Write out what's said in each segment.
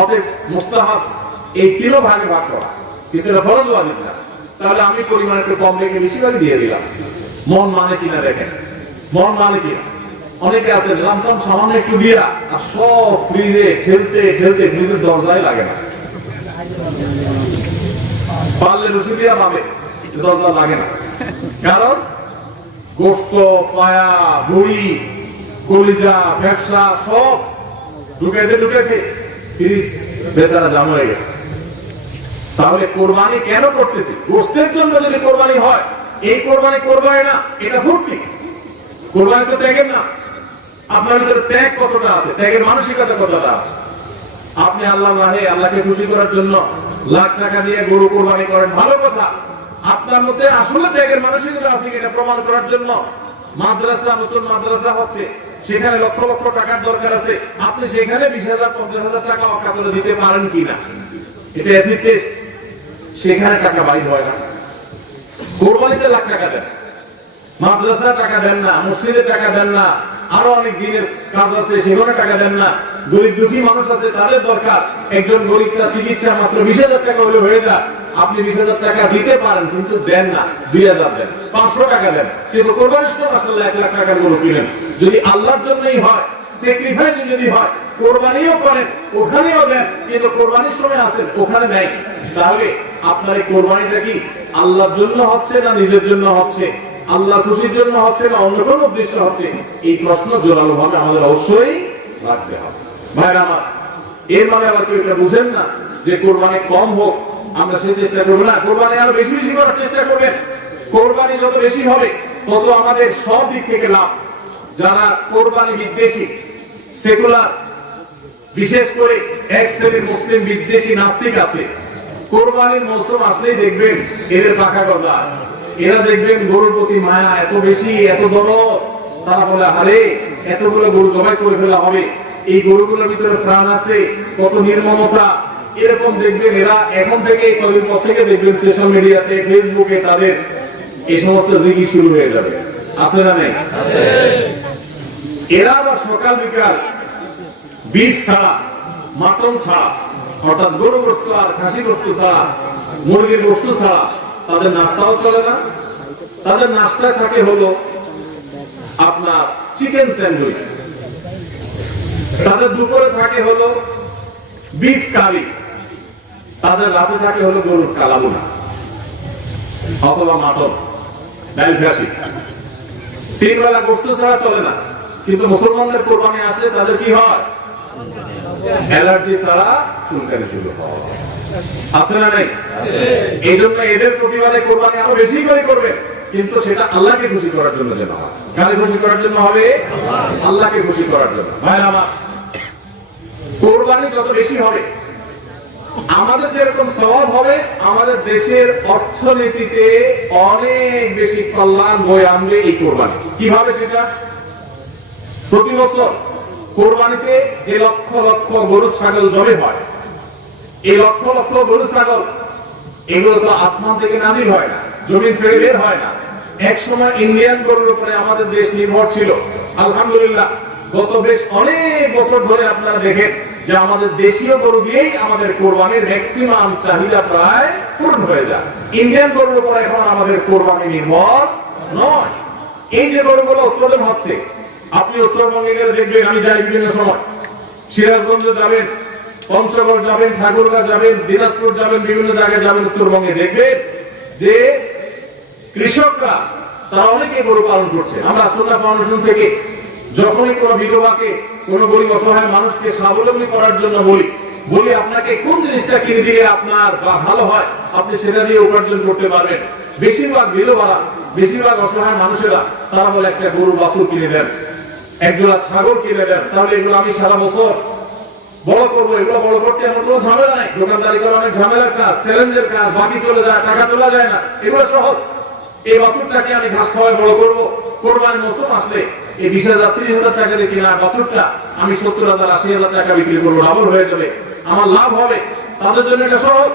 অতএব মুস্তাহাব এই তিনও ভাগে ভাগ করা, কিন্তু এটা ফরজ ওয়াজিব না। তাহলে আমি পরিমাণ একটু কম রেখে বেশিরভাগই দিয়ে দিলাম। মন মানে কিনা দেখেন, মন মানে কিনা। অনেকে আছে লামসাম সামান্য একটু দিয়া আর সব ফ্রিজে ঠেলতে ঠেলতে ফ্রিজের দরজায় লাগে না, পারলে রশি দিয়া পাবে দরজা লাগে না। কারণ গোশত, পায়া, বড়ি, কলিজা, ব্যবসা সব ঢুকাইতে ঢুকাইতে ফ্রিজ বেচারা জাম হয়ে গেছে। তাহলে কোরবানি কেন করতেছি? গোশতের জন্য যদি কোরবানি হয়, এই কোরবানি করবাই না, এটা ফুর্তি। কোরবানি তো ত্যাগের না। আপনার ভিতরে ত্যাগ কতটা আছে, ত্যাগের মানসিকতা কতটা আছে? আপনি আল্লাহর রাহে আল্লাহকে খুশি করার জন্য লাখ টাকা দিয়ে গরু কোরবানি করেন, ভালো কথা। আপনার মধ্যে আসলে ত্যাগের মানসিকতা আছে কিনা প্রমাণ করার জন্য মাদ্রাসা, নতুন মাদ্রাসা হচ্ছে, সেখানে লক্ষ লক্ষ টাকার দরকার আছে, আপনি সেখানে 20,000 50,000 টাকা অকাতরে দিতে পারেন কিনা, এটা অ্যাসিড টেস্ট। সেখানে টাকা বাইর হয় না। কোরবানিতে লাখ টাকা দেন, মাদ্রাসা টাকা দেন না, মসজিদে টাকা দেন না, আরো অনেক দিনের কাজ আছে সেখানে টাকা দেন না। গরিব দুঃখী মানুষ আছে, তাদের দরকার। একজন গরিব তার চিকিৎসা মাত্র 20,000 টাকা হলে হয়ে যায়, আপনি 20,000 টাকা দিতে পারেন কিন্তু দেন না, 2,000 দেন, 500 টাকা দেন, কিন্তু কোরবানির সময় আসলে 1 লাখ টাকার গরু কিনেন। যদি আল্লাহর জন্যই হয়, স্যাক্রিফাইস যদি হয়, কোরবানিও করেন, ওখানেও দেন, কিন্তু কোরবানির সময় আছেন ওখানে নাই, তাহলে আপনার এই কোরবানিটা কি আল্লাহর জন্য হচ্ছে না নিজের জন্য হচ্ছে, আল্লাহর খুশির জন্য হচ্ছে না অন্য কোনো উদ্দেশ্য হচ্ছে? এই প্রশ্ন জোরালো ভাবে আমাদের অবশ্যই রাখতে হবে। ভাইরা আমার, এর মানে আবার কেউ এটা বুঝেন না যে কোরবানি কম হোক আমরা সেই চেষ্টা করবো না, কোরবানি আরো বেশি বেশি করার চেষ্টা করবেন। কোরবানি যত বেশি হবে তত আমাদের সব দিক থেকে লাভ। যারা কোরবানি বিদ্বেষী, সেকুলার, বিশেষ করে এক শ্রেণীর মুসলিম বিদ্বেষী নাস্তিক আছে, কোরবানির মৌসুম আসলেই দেখবেন এদের পাখা গজা, এরা দেখবেন গরুর প্রতি মায়া এত বেশি, এত দরদ, তারা বলে আরে এতগুলো গরু জবাই করে ফেলা হবে, এই গরুগুলোর ভিতরে প্রাণ আছে, কত নির্মমতা। এরকম দেখবেন এরা এখন থেকে কদিন পর থেকে দেখবেন সোশ্যাল মিডিয়াতে, ফেসবুকে তাদের এই সমস্ত জিগি শুরু হয়ে যাবে, আছে না নেই? এরা আবার সকাল বিকাল বিফ ছাড়া, মাটন ছাড়া, অর্থাৎ গরু গোশত আর খাসি গোশত ছাড়া, মুরগির গোশত ছাড়া তাদের নাস্তাও চলে না। তাদের নাস্তা থাকে হলো আপনার চিকেন স্যান্ডউইচ, তাদের দুপুরে থাকে হলো বিফ কারি, তাদের রাতে থাকে হলো গরুর কালাবুনা অথবা মাটন, ডাল খাসি। 3 বেলা গোশত ছাড়া চলে না। কিন্তু মুসলমানদের কোরবানি আসলে তাদের কি হয়? অ্যালার্জি ছাড়া চুলকানি শুরু হয়, আছে না নাই? এই জন্য এদের প্রতিবাদে কোরবানি আরো বেশি করে করবে, কিন্তু সেটা আল্লাহকে খুশি করার জন্য যেন হয়। কাকে খুশি করার জন্য হবে? আল্লাহকে খুশি করার জন্য। ভাই আমার, কোরবানি যত বেশি হবে আমাদের যেরকম সওয়াব হবে, আমাদের দেশের অর্থনীতিতে অনেক বেশি কল্যাণ বয়ে আনবে এই কোরবানি। কিভাবে সেটা? প্রতি বছর কোরবানিতে যে লক্ষ লক্ষ গরু ছাগল জবে হয়, এই লক্ষ লক্ষ গরু ছাগল এগুলো তো আসমান থেকে নাজিল হয় না, জমিন ফেলে বের হয় না। এক সময় ইন্ডিয়ান গরুর উপরে আমাদের দেশ নির্ভর ছিল। আলহামদুলিল্লাহ গত বেশ অনেক বছর ধরে আপনারা দেখেন যে আমাদের দেশীয় গরু দিয়েই আমাদের কোরবানির ম্যাক্সিমাম চাহিদা প্রায় পূরণ হয়ে যায়। ইন্ডিয়ান গরুর উপরে এখন আমাদের কোরবানি নির্ভর নয়। এই যে গরুগুলো উৎপাদন হচ্ছে, আপনি উত্তরবঙ্গে গেলে দেখবেন, আমি যাই বিভিন্ন সময়, সিরাজগঞ্জ যাবেন, পঞ্চগড় যাবেন, ঠাকুরগাঁ যাবেন, দিনাজপুর যাবেন, বিভিন্ন জায়গায় যাবেন, উত্তরবঙ্গে দেখবেন যে কৃষকরা তারা অনেকে গরু পালন করছে। আমরা সুন্নাহ ফাউন্ডেশন থেকে যখনই কোনো বিধবাকে, কোনো গরিব অসহায় মানুষকে স্বাবলম্বী করার জন্য বলি আপনাকে কোন জিনিসটা কিনে দিলে আপনার ভালো হয়, আপনি সেটা দিয়ে উপার্জন করতে পারবেন। বেশিরভাগ বিধবারা, বেশিরভাগ অসহায় মানুষেরা তারা বলে একটা গরু বাছুর কিনে দেন, একজোড়া ছাগল কিনে দেন, তাহলে এগুলো আমি সারা বছর বড় করবো। এগুলো বড় করতে এমন কোনো ঝামেলা নাই। দোকানদারি করা অনেক ঝামেলার কাজ, চ্যালেঞ্জের কাজ, বাকি চলে যায়, টাকা তোলা যায় না, এগুলো সহজ। এই বাছুরটাকে আমি ঘাস খাওয়াই বড় করবো, কোরবানির মৌসুম আসলে এই 20,000 30,000 টাকা দিয়ে কিনা বাছুরটা আমি 70,000 80,000 টাকা বিক্রি করবো, ডাবল হয়ে যাবে, আমার লাভ হবে। তাদের জন্য এটা সহজ।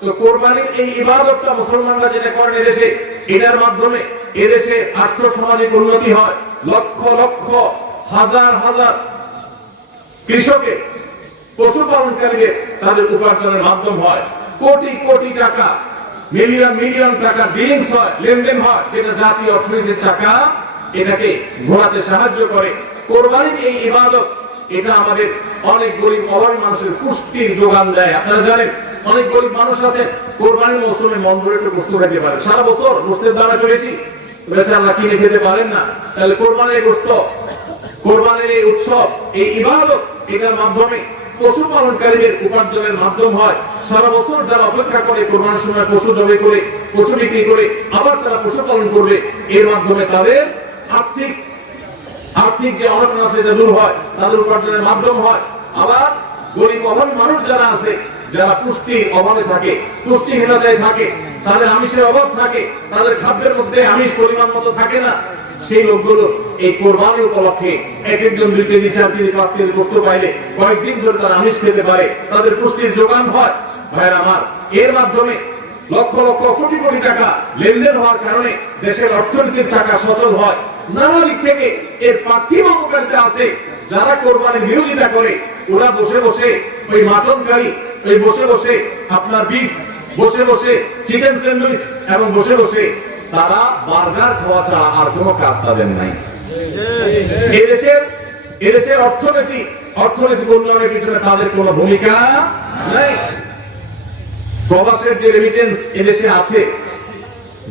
তো কোরবানির এই ইবাদতটা মুসলমানরা যেটা করেন এদেশে, এটার মাধ্যমে এদেশে আর্থ সামাজিক উন্নতি হয়। লক্ষ লক্ষ হাজার হাজার কৃষকের পশুপালনকারীদের তাদের উপার্জনের মাধ্যম হয়। কোটি কোটি টাকা, মিলিয়ন মিলিয়ন টাকা ডিলিংস হয়, লেনদেন হয়, যেটা জাতীয় অর্থনীতির চাকা এটাকে ঘোরাতে সাহায্য করে। কোরবানির এই ইবাদত এটা আমাদের অনেক গরিব অভাবী মানুষের পুষ্টির যোগান দেয়। আপনারা জানেন অনেক গরিব মানুষ আছেন কোরবানির মৌসুমে মন ভরে একটু গোশত খেতে পারেন, সারা বছর গোশতের দামে চলেছি বেচারা কিনে খেতে পারেন না। তাহলে কোরবানির গোশত, কোরবানির এই উৎসব, এই ইবাদত এটার মাধ্যমে পশুপালনকারীদের উপার্জনের মাধ্যম হয়। সারা বছর যারা অপেক্ষা করে কোরবানির সময় পশু জবাই করে, পশু বিক্রি করে আবার তারা পশুপালন করবে, এর মাধ্যমে তাদের আর্থিক যে অনটন আছে সেটা দূর হয়, তাদের উপার্জনের মাধ্যম হয়। আবার গরিব অভাবী মানুষ যারা আছে, যারা পুষ্টির অভাবে থাকে, পুষ্টিহীনতায় থাকে, তাদের আমিষের অভাব থাকে, তাদের খাদ্যের মধ্যে আমিষ পরিমাণ মতো থাকে না, সেই লোকগুলো এই কোরবানি উপলক্ষে এক একজন 2 কেজি 4 কেজি 5 কেজি গোশত পাইলে কয়েকদিন ধরে তারা আমিষ খেতে পারে, তাদের পুষ্টির যোগান হয়। ভাইরা আমার, এর মাধ্যমে লক্ষ লক্ষ কোটি কোটি টাকা লেনদেন হওয়ার কারণে দেশের অর্থনীতির চাকা সচল হয়। নানা দিক থেকে এর পার্থিব উপকারিতা আছে। যারা কোরবানির বিরোধিতা করে ওরা বসে বসে ওই মাটনকারী, ওই বসে বসে আপনার বিফ, বসে বসে চিকেন স্যান্ডউইচ এবং বসে বসে তারা বার্গার খাওয়া ছাড়া আর কোনো কাজ তাদের নাই। এদেশের অর্থনৈতিক উন্নয়নের পিছনে তাদের কোনো ভূমিকা নাই। প্রবাসের যে রেমিটেন্স এদেশে আছে,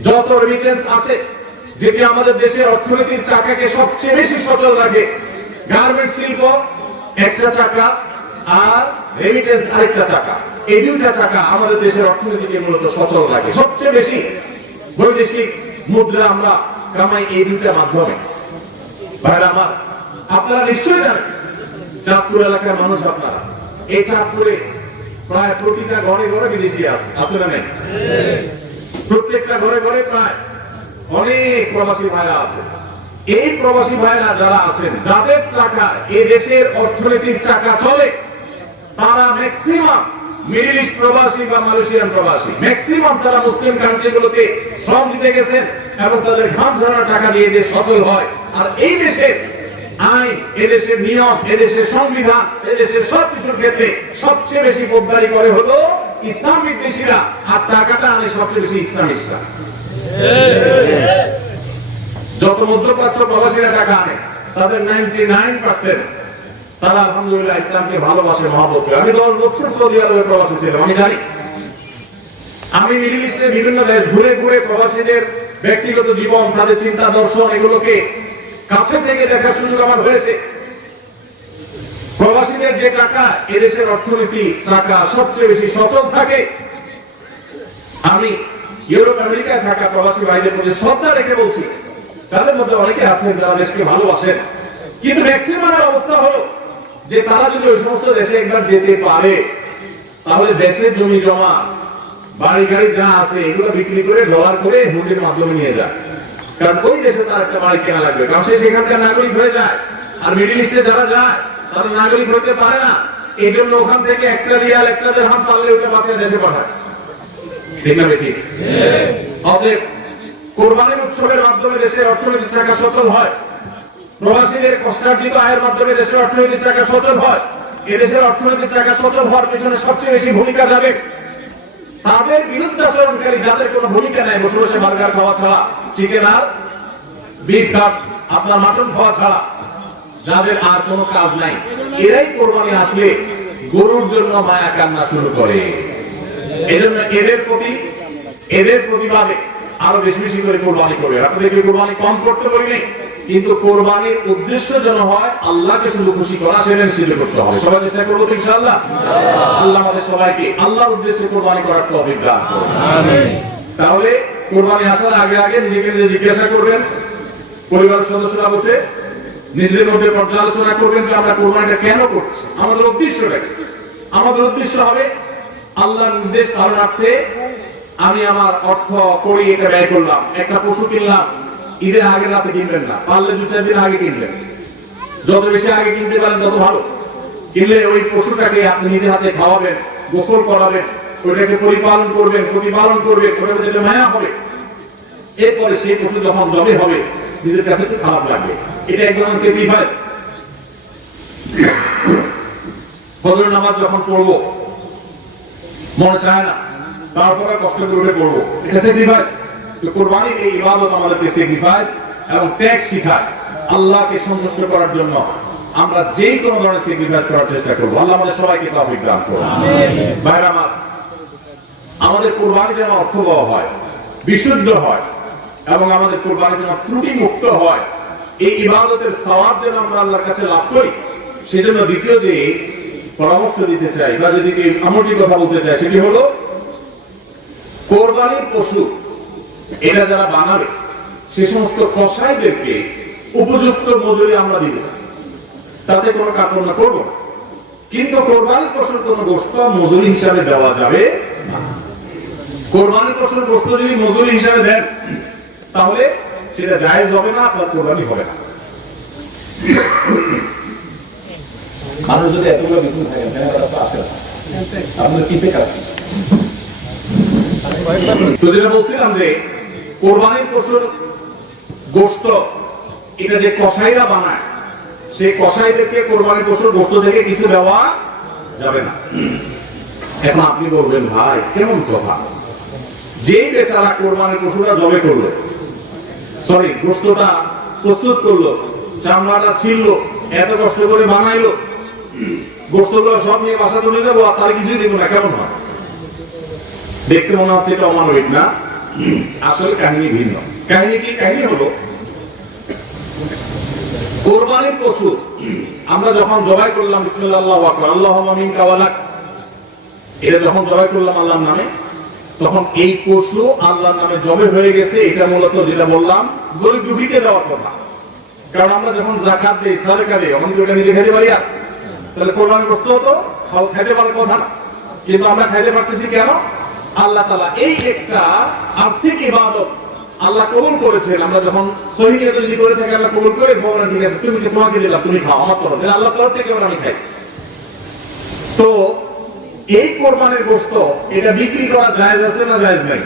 যত রেমিটেন্স আছে, যেটি আমাদের দেশের অর্থনীতির চাকাকে সবচেয়ে বেশি সচল রাখে, গার্মেন্টস শিল্প একটা চাকা আর রেমিটেন্স আরেকটা চাকা, এই দুইটা চাকা আমাদের দেশের অর্থনীতিকে মূলত সচল রাখে। সবচেয়ে বেশি বৈদেশিক মুদ্রা আমরা কামাই এই দুইটার মাধ্যমে। ভাইরা আমার, আপনারা নিশ্চয়ই জানেন চাঁদপুর এলাকার মানুষ, আপনারা এই চাঁদপুরে প্রায় প্রতিটা ঘরে ঘরে বিদেশি আছে না? প্রত্যেকটা ঘরে ঘরে প্রায় অনেক প্রবাসী ভাইরা আছে। এই প্রবাসী ভাইরা যারা আছেন, যাদের টাকা এই দেশের অর্থনীতির চাকা চলে, তারা ম্যাক্সিমাম মিডল ইস্ট প্রবাসী বা মালয়েশিয়ান প্রবাসী, ম্যাক্সিমাম তারা মুসলিম কান্ট্রিগুলোতে শ্রম দিতে গেছেন এবং তাদের ঘাম ঝরানো টাকা দিয়ে দেশ সচল হয়। আর এই দেশের আইন, এদেশের নিয়ম, এদেশের সংবিধান, এদেশের সবকিছুর ক্ষেত্রে সবচেয়ে বেশি পোদ্দারি করে হলো ইসলাম বিদ্বেষীরা, আর টাকাটা আনে সবচেয়ে বেশি ইসলামিস্টরা। যত মধ্যপ্রাচ্য প্রবাসীরা টাকা আনে, তাদের 99% তারা আলহামদুলিল্লাহ ইসলামকে ভালোবাসে, মহব্বত করে। আমি 10 বছর সৌদি আরবে প্রবাসী ছিলাম, আমি জানি। আমি মিডল ইস্টের বিভিন্ন দেশ ঘুরে ঘুরে প্রবাসীদের ব্যক্তিগত জীবন, তাদের চিন্তা দর্শন, এগুলোকে কাছে থেকে দেখার সুযোগ আমার হয়েছে। প্রবাসীদের যে টাকা এদেশের অর্থনীতি চাকা সবচেয়ে বেশি সচল থাকে। আমি ইউরোপ আমেরিকায় থাকা প্রবাসী ভাইদের প্রতি শ্রদ্ধা রেখে বলছি, তাদের মধ্যে অনেকে আছেন যারা দেশকে ভালোবাসেন, কিন্তু ম্যাক্সিমামের অবস্থা হলো যে তারা যদি ওই সমস্ত দেশে একবার যেতে পারে, তাহলে দেশের জমি জমা, বাড়ি গাড়ি যা আছে এগুলো বিক্রি করে ডলার করে হুন্ডির মাধ্যমে নিয়ে যায়। কারণ ওই দেশে তার একটা বাড়ি কেনা লাগবে, কারণ সে সেখানকার নাগরিক হয়ে যায়। আর মিডল ইস্টে যারা যায় তারা নাগরিক হতে পারে না, এই জন্য ওখান থেকে একটা রিয়াল, একটা দিরহাম পারলে ওটা বাঁচিয়ে দেশে পাঠায়। ঠিক না ঠিক? অতএব কোরবানির উৎসবের মাধ্যমে দেশের অর্থনৈতিক চাকা সচল হয়। প্রবাসীদের কষ্টার্জিত আয়ের মাধ্যমে দেশের অর্থনৈতিক চাকা সচল হয়। এদেশের অর্থনৈতিক চাকা সচল হওয়ার পিছনে সবচেয়ে বেশি ভূমিকা যাবে তাদের বিরুদ্ধাচরণকারী, যাদের কোনো ভূমিকা নাই, বসে বসে বার্গার খাওয়া ছাড়া, চিকেন আর বিফ আপনার মাটন খাওয়া ছাড়া, যাদের আর কোনো কাজ নাই, এরাই কোরবানি আসলে গরুর জন্য মায়া কান্না শুরু করে। এজন্য এদের প্রতিবাদে আরো বেশি বেশি করে কোরবানি করবে। আপনাদেরকে কোরবানি কম করতে বলিনি, কিন্তু কোরবানির উদ্দেশ্য যেন হয় আল্লাহকে শুধু খুশি করা, সেটা নিশ্চিত করতে হবে। সবাই চেষ্টা করবো তো ইনশাআল্লাহ। আল্লাহ আমাদের সবাইকে আল্লাহর উদ্দেশ্যে কোরবানি করার তৌফিক দান করুন। আমিন। তাহলে কোরবানি আসার আগে আগে নিজেকে নিজে জিজ্ঞাসা করবেন, পরিবারের সদস্যরা বসে নিজেদের মধ্যে পর্যালোচনা করবেন যে আমরা কোরবানিটা কেন করছি, আমাদের উদ্দেশ্যটা কি। আমাদের উদ্দেশ্য হবে আল্লাহর নির্দেশ পালনার্থে আমি আমার অর্থ করি এটা ব্যয় করলাম। একটা পশু কিনলাম, ঈদের আগের রাতে কিনবেন না, পারলে 2-4 দিন আগে কিনবেন। যত বেশি আগে কিনতে পারেন তত ভালো। কিনলে ওই পশুটাকে আপনি নিজের হাতে খাওয়াবেন, গোসল করাবেন, ওইটাকে প্রতিপালন করবেন, ওটার যেটা মায়া হবে। এরপরে সেই পশু যখন জবে হবে নিজের কাছে একটু খারাপ লাগবে, এটা এক ধরনের স্যাক্রিফাইস। ফজর নামাজ যখন পড়বো মনে চায় না, তারপরে কষ্ট করে উঠে পড়বো, এটা স্যাক্রিফাইস। তো কুরবানি এই ইবাদত আমাদেরকে স্যাক্রিফাইস এবং ত্যাগ শিখায়। আল্লাহকে সন্তুষ্ট করার জন্য আমরা যেই কোনো ধরনের স্যাক্রিফাইস করার চেষ্টা করবো। আল্লাহ আমাদের সবাইকে তৌফিক দান করুন। ভাইরা আমার, আমাদের কুরবানি যেন অর্থবহ হয়, বিশুদ্ধ হয় এবং আমাদের কুরবানি যেন ত্রুটি মুক্ত হয়, এই ইবাদতের সওয়াব যেন আমরা আল্লাহর কাছে লাভ করি, সেজন্য দ্বিতীয় যে পরামর্শ দিতে চাই বা যদি আমটি কথা বলতে চাই সেটি হলো কোরবানির পশু এটা যারা বানাবে সে সমস্ত কসাইদেরকে উপযুক্ত মজুরি আমরা দিব, তাতে কোনো কার্পণ্য করব না। কিন্তু কোরবানির পশুর কোন গোশত মজুরি হিসাবে দেওয়া যাবে না। কোরবানির পশুর গোশত যদি মজুরি হিসাবে দেন তাহলে সেটা জায়েজ হবে না, আপনার কোরবানি হবে না। মানুষ যদি এতগুলো বিপুল থাকেন তাহলে তো আসে না, আপনাদের কিসে কাজ। তো যেটা বলছিলাম যে কোরবানির পশুর গোশত এটা যে কসাইরা বানায় সেই কসাইদেরকে কোরবানির পশুর গোশত থেকে কিছু দেওয়া যাবে না। এখন আপনি বলবেন ভাই কেমন কথা, যেই বেচারা কোরবানির পশুটা জবে করলো, সরি গোশতটা প্রস্তুত করলো, চামড়াটা ছিললো, এত কষ্ট করে বানাইলো, গোশতগুলো সব নিয়ে বাসা তুলে যাবো আর তার কিছুই দেবো না, কেমন হয়? দেখতে মনে হচ্ছে এটা অমানবিক না? আসলে কাহিনী ভিন্ন। কাহিনী কি? কাহিনী হলো কোরবানির পশু আমরা যখন জবাই করলাম বিসমিল্লাহ আল্লাহু আকবার আল্লাহুম্মা মিনকা ওয়ালাক, এটা যখন জবাই করলাম আল্লাহর নামে, তখন এই পশু আল্লাহর নামে জবে হয়ে গেছে। এটা মূলত যেটা বললাম গরিব দুঃখীকে দেওয়ার কথা, কারণ আমরা যখন যাকাত দেই সাদকা দেই তখন কি ওটা নিজে খেতে পারি? আর তাহলে কোরবানির গোশত তো খাইতে পারার কথা না, কিন্তু আমরা খাইতে পারতেছি কেন? আল্লাহ তাআলা এই একটা আর্থিক ইবাদত আল্লাহ কবুল করেছেন। আমরা যখন সহিহ নিয়তে যদি করে থাকি আল্লাহ কবুল করে ভগবান ঠিক আছে তুমি তোমাকে দিলাম, তুমি খাও আমার তরফ থেকে, আল্লাহ তরফ থেকে আমি খাই। তো এই কোরবানির গোশত এটা বিক্রি করা জায়েজ আছে না জায়েজ নেই?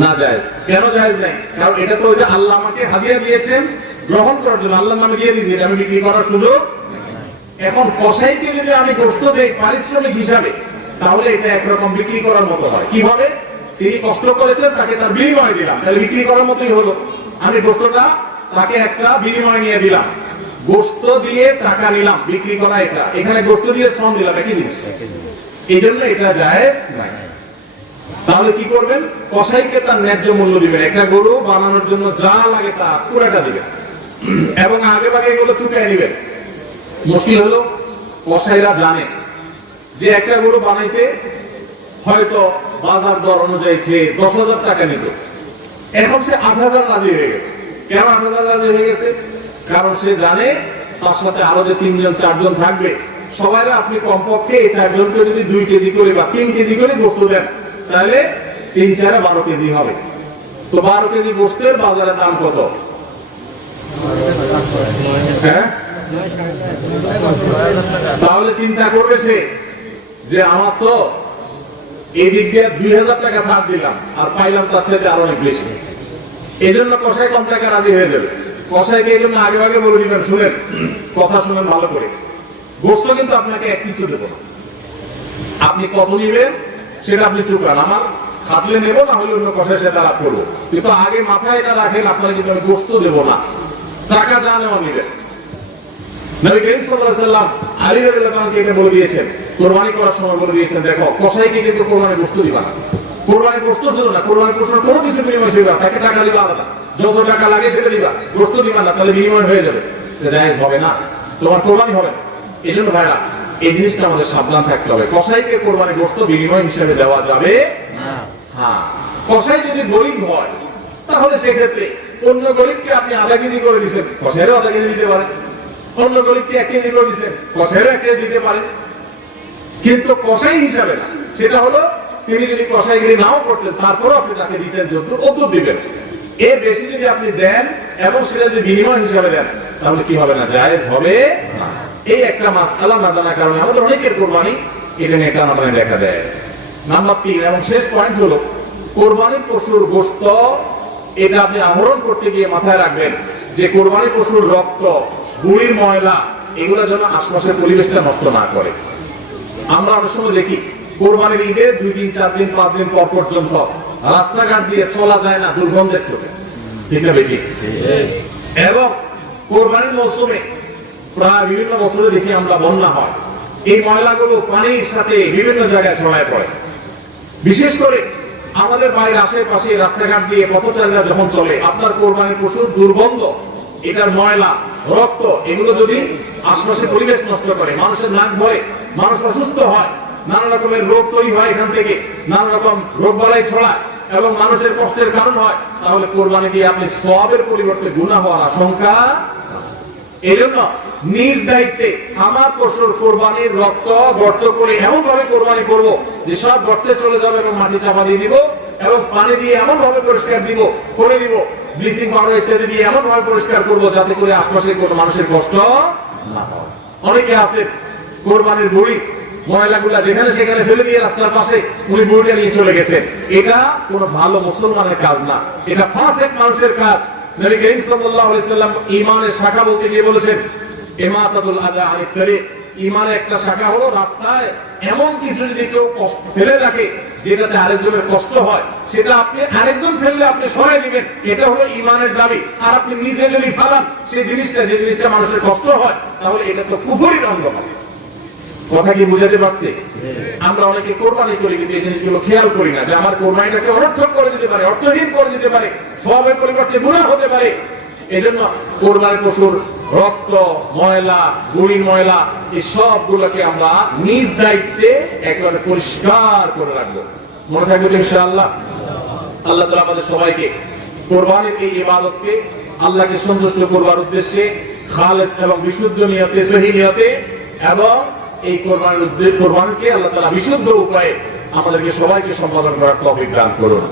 না জায়েজ। কেন জায়েজ নেই? কারণ এটা তো ওই যে আল্লাহ আমাকে হাদিয়া দিয়েছেন গ্রহণ করার জন্য, আল্লাহর নামে দিয়ে দিয়েছি, এটা আমি বিক্রি করার সুযোগ। এখন কসাইকে যদি আমি গোশত দেই পারিশ্রমিক হিসাবে তাহলে এটা একরকম বিক্রি করার মতো হয়। কিভাবে? তিনি কষ্ট করেছেন তাকে তার বিনিময় দিলাম, তাহলে বিক্রি করার মতোই হলো। আমি গোশতটা তাকে একটা বিনিময় নিয়ে দিলাম, গোশত দিয়ে টাকা নিলাম, বিক্রি করা এটা, এখানে গোশত দিয়ে শ্রম দিলাম, একই জিনিস। এই জন্য এটা জায়েজ নাই। তাহলে কি করবেন? কসাইকে তার ন্যায্য মূল্য দিবেন, একটা গরু বানানোর জন্য যা লাগে তা পুরাটা দিবেন এবং আগে ভাগে এগুলো চুকায় নিবেন। মুশকিল হলো কসাইরা জানে যে একটা গরু বানাইতে হয়তো বাজার দর অনুযায়ী 10,000 টাকা নিত, এখন সে 8,000 রাজি হয়ে গেছে। কেন 8,000 রাজি হয়ে গেছে? কারণ সে জানে তার সাথে আরো যে 3 জন 4 জন থাকবে, সবাই আপনি কমপক্ষে এই 4 জনকে যদি 2 কেজি করে বা 3 কেজি করে গোশত দেন তাহলে 3 4 12 কেজি হবে। তো 12 কেজি গোশতের বাজারে দাম কত? হ্যাঁ, তাহলে চিন্তা করবে সে যে আমার তো এই দিক দিয়ে 2,000 টাকা ছাড় দিলাম আর পাইলাম তার সাথে আরো অনেক বেশি। এই জন্য কসাই কম টাকা রাজি হয়ে যাবে। কসাইকে এই জন্য আগে আগে বলে দিবেন, শুনেন কথা শুনেন ভালো করে, গোশত কিন্তু আপনাকে এক কিছু দেবো না, আপনি কত নিবেন সেটা আপনি চুকান, আমার খাটলে নেবো না হলে অন্য কসাইয়ের সাথে আলাপ করবো, কিন্তু আগে মাথায় এটা রাখেন আপনার কিন্তু আমি গোশত দেবো না, টাকা যা নেওয়া নিবেন। নবী করিম সাল্লাল্লাহু আলাইহি ওয়াসাল্লাম আলী রাদিয়াল্লাহু আনহুকে এটা বলে দিয়েছেন, কুরবানি করার সময় বলে দিয়েছেন, দেখো কসাইকে কিন্তু কুরবানির গোশত দিবা না, কুরবানির গোশত শুধু না, কুরবানির গোশত কোনো কিছু বিনিময় দিবা, তাকে টাকা দিবা আলাদা, যত টাকা লাগে সেটা দিবা, গোশত দিবা না, তাহলে বিনিময় হয়ে যাবে, জায়েজ হবে না, তোমার কুরবানি হবে না। এই জন্য ভাইরা এই জিনিসটা আমাদের সাবধান থাকতে হবে, কসাইকে কুরবানির গোশত বিনিময় হিসেবে দেওয়া যাবে না। হ্যাঁ, কসাই যদি গরিব হয় তাহলে সেক্ষেত্রে অন্য গরিবকে আপনি আধা কেজি করে দিচ্ছেন, কসাইরও আধা কেজি দিতে পারেন, অন্য গরিবকে 1 কেজি করে দিচ্ছেন, কসাইরও 1 কেজি দিতে পারেন, কিন্তু কসাই হিসাবে না। সেটা হলো তিনি যদি কসাইগিরি নাও করতেন তারপরও আপনি তাকে দিতেন যতটুকু দিবেন, এর বেশি যদি আপনি দেন এবং সেটা যদি বিনিময় হিসাবে দেন তাহলে কি হবে না, জায়েজ হবে না। এই একটা মাসআলা না জানার কারণে আমাদের অনেকের কোরবানি এটা নিয়ে টানাটানি দেখা দেয়। নাম্বার 3 এবং শেষ পয়েন্ট হলো কোরবানির পশুর গোশত এটা আপনি আহরণ করতে গিয়ে মাথায় রাখবেন যে কোরবানির পশুর রক্ত, বুড়ির ময়লা এগুলো যেন আশপাশের পরিবেশটা নষ্ট না করে। আমরা অনেক সময় দেখি কোরবানির ঈদে 2 দিন 4 দিন 5 দিন পর পর্যন্ত রাস্তাঘাট দিয়ে চলা যায় না দুর্গন্ধের চোখে, ঠিক না বেশি? এবং কোরবানির মৌসুমে প্রায় বিভিন্ন বছরে দেখি আমরা বন্যা হয়, এই ময়লাগুলো পানির সাথে বিভিন্ন জায়গায় ছড়ায় পড়ে। বিশেষ করে আমাদের বাইরে আশেপাশে রাস্তাঘাট দিয়ে পথচারীরা যখন চলে, আপনার কোরবানির পশুর দুর্গন্ধ, এটার ময়লা, রক্ত, এগুলো যদি আশপাশে পরিবেশ নষ্ট করে, মানুষের নাক ভরে, মানুষ অসুস্থ হয়, নানা রকমের রোগ তৈরি হয়, এখান থেকে নানা রকম রোগ বালাই ছড়ায় এবং মানুষের কষ্টের কারণ হয়, তাহলে কোরবানি দিয়ে আপনি সওয়াবের পরিবর্তে গুনাহ হওয়ার আশঙ্কা। এজন্য নিজ দায়িত্বে আমার পশুর কোরবানির রক্ত গর্ত করে এমন ভাবে কোরবানি করব যে সব গর্তে চলে যাবে এবং মাটি চাপা দিয়ে দিব এবং পানি দিয়ে এমন ভাবে পরিষ্কার করে দিব, ব্লিচিং পাউডার ইত্যাদি দিয়ে এমন ভাবে পরিষ্কার করব যাতে করে আশপাশের কোনো মানুষের কষ্ট না হয়। অনেকে আছে কোরবানির বুড়ি ময়লাগুলা যেখানে সেখানে ফেলে দিয়ে রাস্তার পাশে উনি বুড়িটা নিয়ে চলে গেছেন। এটা কোনো ভালো মুসলমানের কাজ না, এটা ফাসিক মানুষের কাজ। নবী করিম সাল্লাল্লাহু আলাইহি সাল্লাম ঈমানের শাখা বলতে গিয়ে বলেছেন, ইমাতাতুল আযা আনিত তরিক, ঈমানের একটা শাখা হলো রাস্তায় এমন কিছু যদি কেউ ফেলে রাখে যেটাতে আরেকজনের কষ্ট হয়, সেটা আপনি আরেকজন ফেললে আপনি সরাই দিবেন, এটা হলো ঈমানের দাবি। আর আপনি নিজে যদি ফালান সেই জিনিসটা, যে জিনিসটা মানুষের কষ্ট হয়, তাহলে এটা তো কুফরির অঙ্গ হবে। কথা কি বুঝাতে পারছি? আমরা অনেকে কোরবানি করি কিন্তু এই জিনিসগুলো খেয়াল করি না যে আমার কোরবানিটাকে অনর্থক করে দিতে পারে, অর্থহীন করে দিতে পারে, সওয়াবের পরিবর্তে গুনাহ হতে পারে। এজন্য কোরবানির পশুর রক্ত, ময়লা, গুড়ির ময়লা, এই সবগুলোকে আমরা নিজ দায়িত্বে একেবারে পরিষ্কার করে রাখবো। মনে থাকবে ইনশাআল্লাহ। আল্লাহ তাআলা আমাদের সবাইকে কোরবানির এই ইবাদতকে আল্লাহকে সন্তুষ্ট করবার উদ্দেশ্যে খালেস এবং বিশুদ্ধ নিয়তে, সহিহ নিয়তে এবং এই কোরবানিকে আল্লাহ তাআলা বিশুদ্ধ উপায়ে আমাদেরকে সবাইকে সম্পাদন করার তৌফিক দান করুন।